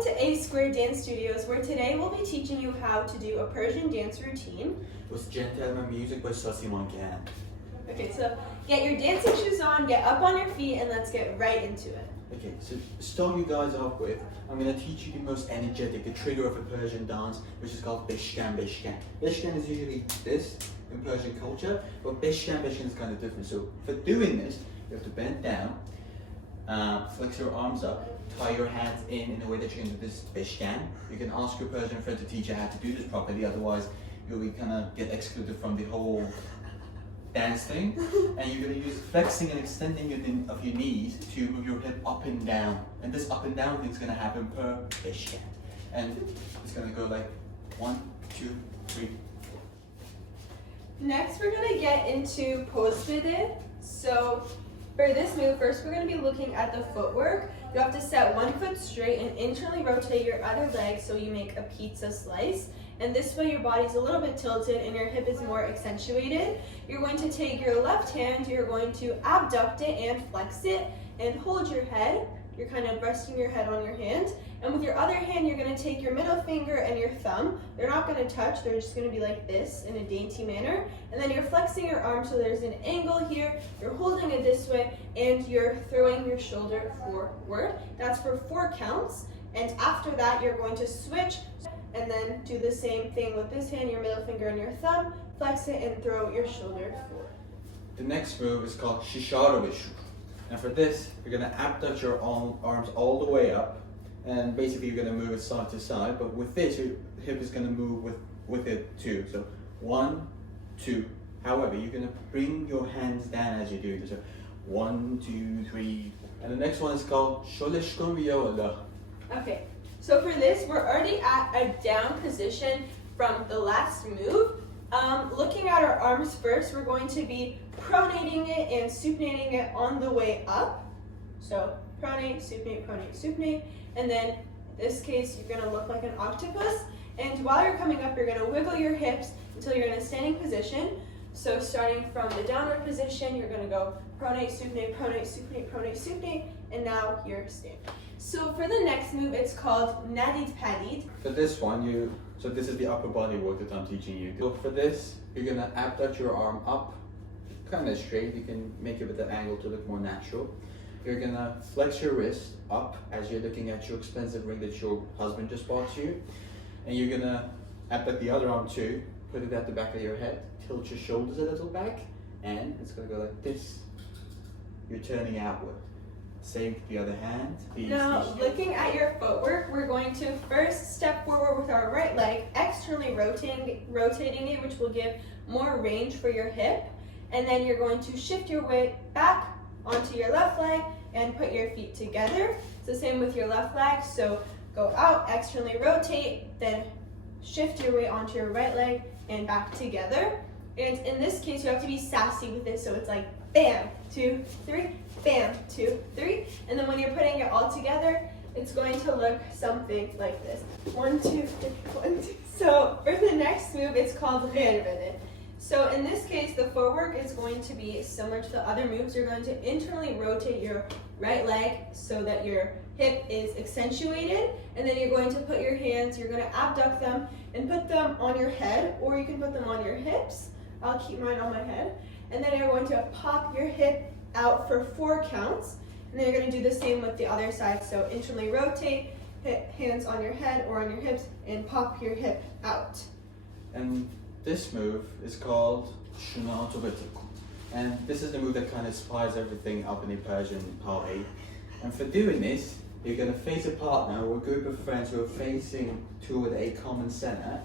Welcome to A Square Dance Studios, where today we'll be teaching you how to do a Persian dance routine. with gentleman music by Sasiman Khan. Okay, so get your dancing shoes on, get up on your feet, and let's get right into it. Okay, so to start you guys off with, I'm going to teach you the most energetic, the trigger of a Persian dance, which is called Beshkan Beshkan. Beshkan is usually this in Persian culture, but Beshkan Beshkan is kind of different. So for doing this, you have to bend down, flex your arms up, tie your hands in a way that you can do this Beshkan. You can ask your Persian friend to teach you how to do this properly, otherwise you'll be kind of get excluded from the whole dance thing. And you're going to use flexing and extending of your knees to move your hip up and down. And this up and down thing is going to happen per Beshkan. And it's going to go like 1, 2, 3, 4. Next, we're going to get into post-fitted. So for this move, first we're going to be looking at the footwork. You have to set one foot straight and internally rotate your other leg so you make a pizza slice. And this way your body's a little bit tilted and your hip is more accentuated. You're going to take your left hand, you're going to abduct it and flex it and hold your head. You're kind of resting your head on your hand. And with your other hand, you're going to take your middle finger and your thumb. They're not going to touch, they're just going to be like this in a dainty manner. And then you're flexing your arm so there's an angle here. You're holding it this way and you're throwing your shoulder forward. That's for 4 counts. And after that, you're going to switch and then do the same thing with this hand, your middle finger and your thumb. Flex it and throw your shoulder forward. The next move is called Shishara Vishur. And for this, you're going to abduct your arms all the way up. And basically you're going to move it side to side. But with this, your hip is going to move with it too. So 1, 2. However, you're going to bring your hands down as you do this. So 1, 2, 3. And the next one is called Sholeshkom Viyawala. Okay, so for this, we're already at a down position from the last move. Looking at our arms first, we're going to be pronating it and supinating it on the way up. So pronate, supinate, pronate, supinate. And then in this case, you're going to look like an octopus. And while you're coming up, you're going to wiggle your hips until you're in a standing position. So starting from the downward position, you're going to go pronate, supinate, pronate, supinate, pronate, supinate. And now you're standing. So for the next move, it's called Nadid Padid. For this one, so this is the upper body work that I'm teaching you. So for this, you're gonna abduct your arm up, kind of straight. You can make it with the angle to look more natural. You're gonna flex your wrist up as you're looking at your expensive ring that your husband just bought you. And you're gonna abduct the other arm too, put it at the back of your head, tilt your shoulders a little back, and it's gonna go like this. You're turning outward. Same with the other hand. Now, looking at your footwork, we're going to first step forward with our right leg, externally rotating it, which will give more range for your hip. And then you're going to shift your weight back onto your left leg and put your feet together. It's the same with your left leg. So go out, externally rotate, then shift your weight onto your right leg and back together. And in this case, you have to be sassy with it. So it's like bam, 2, 3, bam, 2, 3. And then when you're putting it all together, it's going to look something like this. 1, 2, 3, 1, 2. So for the next move, it's called Gherbede. So in this case, the footwork is going to be similar to the other moves. You're going to internally rotate your right leg so that your hip is accentuated. And then you're going to put your hands, you're going to abduct them and put them on your head, or you can put them on your hips. I'll keep mine on my head. And then you're going to pop your hip out for 4 counts. And then you're going to do the same with the other side. So internally rotate, hands on your head or on your hips, and pop your hip out. And this move is called Shuna Tobetuk. And this is the move that kind of spies everything up in a Persian party. And for doing this, you're going to face a partner or a group of friends who are facing toward a common center.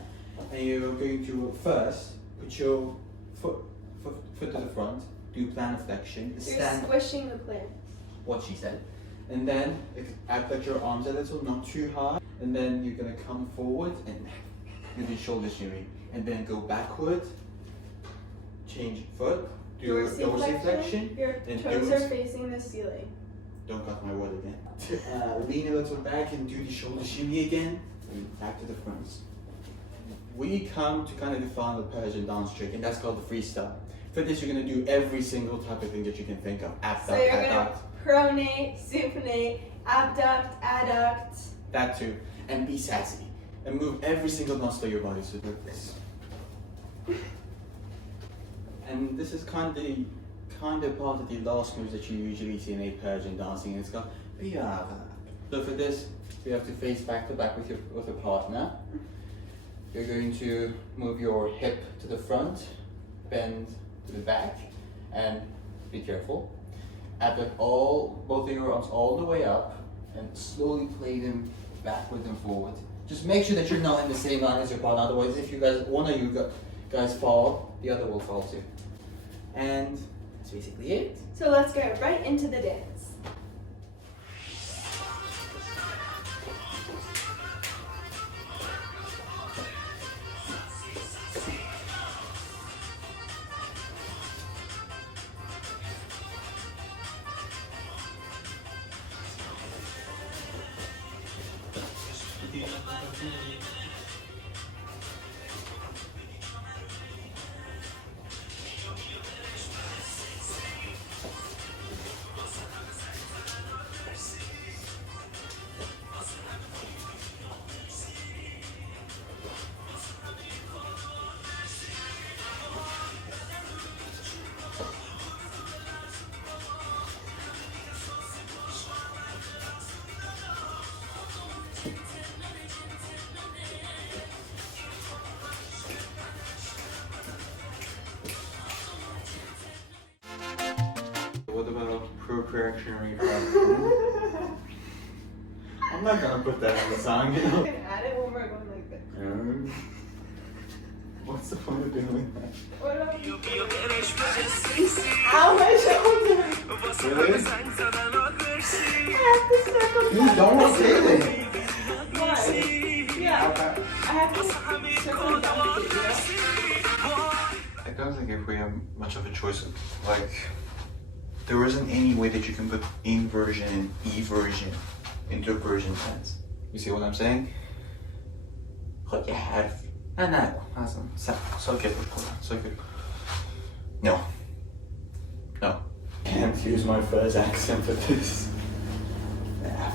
And you're going to first put your foot to the front, do plantar flexion. You're squishing the plant. What she said. And then abduct your arms a little, not too hard. And then you're going to come forward and do the shoulder shimmy. And then go backward, change foot, do your dorsiflexion. Your toes are facing the ceiling. Don't cut my word again. Lean a little back and do the shoulder shimmy again. And back to the front. We come to kind of define the Persian dance trick, and that's called the freestyle. For this, you're going to do every single type of thing that you can think of. Abduct, so you're going to pronate, supinate, abduct, adduct, that too, and be sassy, and move every single muscle of your body. So do this. And this is kind of part of the last moves that you usually see in a Persian dancing. It's called Riyada. So for this, you have to face back to back with a partner. You're going to move your hip to the front, bend to the back, and be careful. Add both of your arms all the way up, and slowly play them backward and forward. Just make sure that you're not in the same line as your partner. Otherwise, if one of you guys fall, the other will fall too. And that's basically it. So let's get right into the dance. What about procreation? I'm not gonna put that in the song, you know. You can add it when we're going like this. What's the point of doing that? What about you? Ow, my shoulder! Really? I have to circle You back. don't rotate it. Why? Yeah. Okay. I have to circle back with it, you know? I don't think if we have much of a choice, like, there isn't any way that you can put inversion and eversion into a Persian tense. You see what I'm saying? خب یه حرفی نه نه اصلا ساکت بکنم ساکت No. No. Can't use my first accent for this.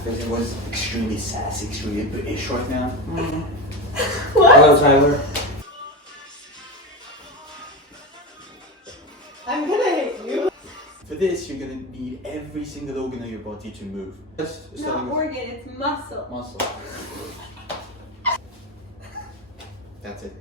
It was extremely sassy, extremely British right now. What? Hello, Tyler. I'm gonna hit you. For this, you're gonna need every single organ of your body to move. Just Not starting with organ, it's muscle. muscle. That's it.